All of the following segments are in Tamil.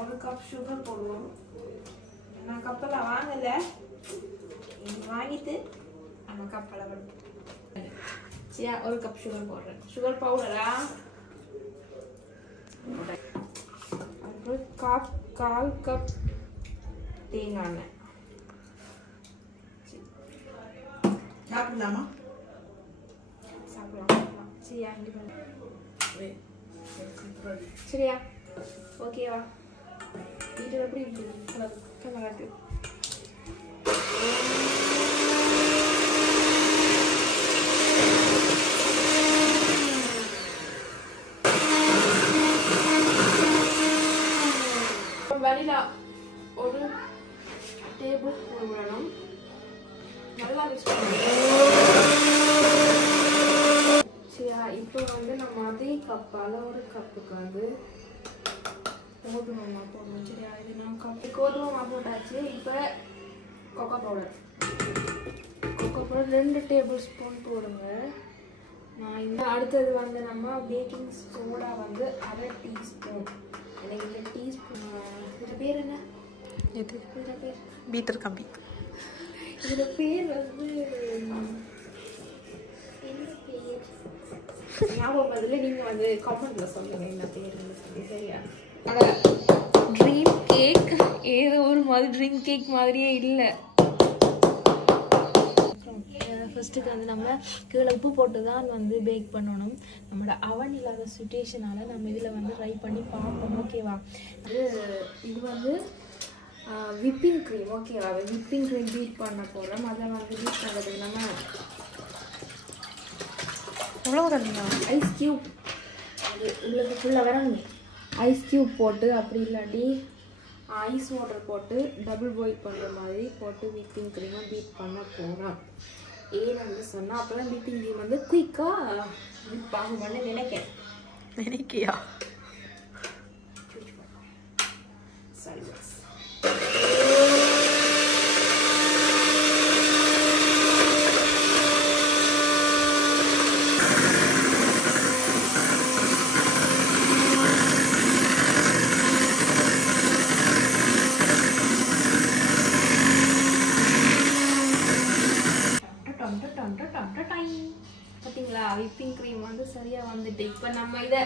1 கப் சுகர் போடுவோம். நான் கப்பெல்லாம் வாங்கல, இது வாங்கிட்டு நம்ம கப்பலை வந்து சரியா 1 கப் சுகர் போடுறேன். சுகர் பவுடரா அப்புறம் 1/4 கப் தேங்காய் எண்ணெய். சாப்பிடலாமா? சாப்பிடலாம். சரியா? சரியா? ஓகேவா? வீடியோ எப்படி கலகாட்டு வனிலா 1 டேபிள் ஸ்பூன் விடணும். நல்லா மிக்ஸ் பண்ணணும். சரியா? இப்போ வந்து நம்ம அதே கப்பால் 1 கப்புக்கு வந்து கோதுமை மாவு போடணும். சரியா? இது நான் கோதுமை மாவு போட்டாச்சு. இப்போ கொக்கோ பவுடர் 2 டேபிள் ஸ்பூன் போடுங்க. நான் இந்த அடுத்தது வந்து நம்ம பேக்கிங் சோடா வந்து 1/2 டீஸ்பூன். எனக்கு இந்த டீஸ்பூன் இதில் பேர் என்ன? இதில் பேர் பீட்டர் கம்பி. இதில் பேர் வந்து என்ன பேர் ஞாபகம் பதில் நீங்கள் வந்து கமெண்ட்ல சொல்லுங்க என்ன பேருன்னு சொல்லி. சரியா? ட்ரீம் கேக் ஏதோ ஒரு மாதிரி ட்ரீம் கேக் மாதிரியே இல்லை. ஃபர்ஸ்ட்டுக்கு வந்து நம்ம கீழே உப்பு போட்டு தான் வந்து பேக் பண்ணணும். நம்மளோட அவன் இல்லாத சுச்சுவேஷனால் நம்ம இதில் வந்து ட்ரை பண்ணி பார்ப்போம். ஓகேவா? இது வந்து விப்பிங் க்ரீம். ஓகேவா? விப்பிங் க்ரீம் பீட் பண்ண போகிறோம். அதை வந்து பீட் பண்ணுறதுக்கு நம்ம எவ்வளோ தண்ணியா? ஐஸ் க்யூப் அது உங்களுக்கு ஃபுல்லாக வரணும். ஐஸ் க்யூப் போட்டு அப்படி இல்லாட்டி ஐஸ் வாட்டர் போட்டு டபுள் பாயில் பண்ணுற மாதிரி போட்டு விப்பிங் க்ரீமை பீட் பண்ண போகிறோம். ஏன்னு சொன்னால் அப்போ தான் விப்பிங் க்ரீம் வந்து குயிக்காக விப் ஆகும்னு நினைக்கியா? சரி பார்த்தீங்களா? விப்பிங் க்ரீம் வந்து சரியாக வந்துட்டு இப்போ நம்ம இதை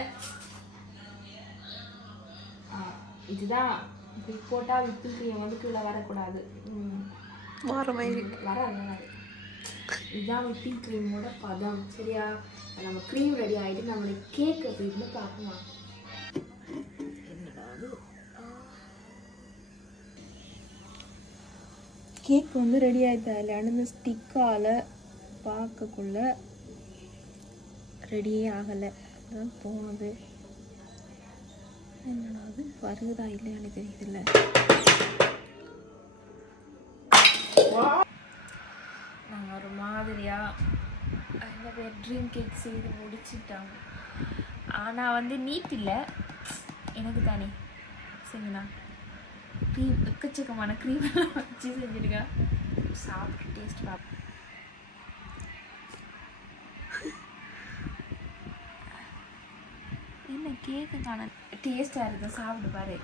இதுதான் இப்படி போட்டால் விப்பிங் க்ரீம் வந்து கீழே வரக்கூடாது. வராது. இதுதான் விப்பிங் க்ரீமோட பதம். சரியா? நம்ம க்ரீம் ரெடி ஆகிட்டு நம்மளுக்கு கேக் அப்படின்னு பார்க்கலாம். கேக் வந்து ரெடி ஆகிட்டா இல்லையான்னு இந்த ஸ்டிக்கால் பார்க்கக்குள்ள ரெடியே ஆகலை. அதுதான் தோணுது. என்னடா அது வருகுதா இல்லையான்னு தெரியுதுல்ல. நாங்கள் ஒரு மாதிரியாக அந்த பேர் ட்ரீம் கேக் செய்து முடிச்சுட்டாங்க. ஆனால் வந்து நீட் இல்லை எனக்கு தானே. சரிங்கண்ணா க்ரீம் எக்கச்சக்கமான க்ரீம் எல்லாம் வச்சு செஞ்சுருக்கேன். சாப்பிட்டு டேஸ்ட் பார்ப்போம். என்ன கேக்கு காண டேஸ்டாக இருக்குது. சாப்பிட்டு பாரு.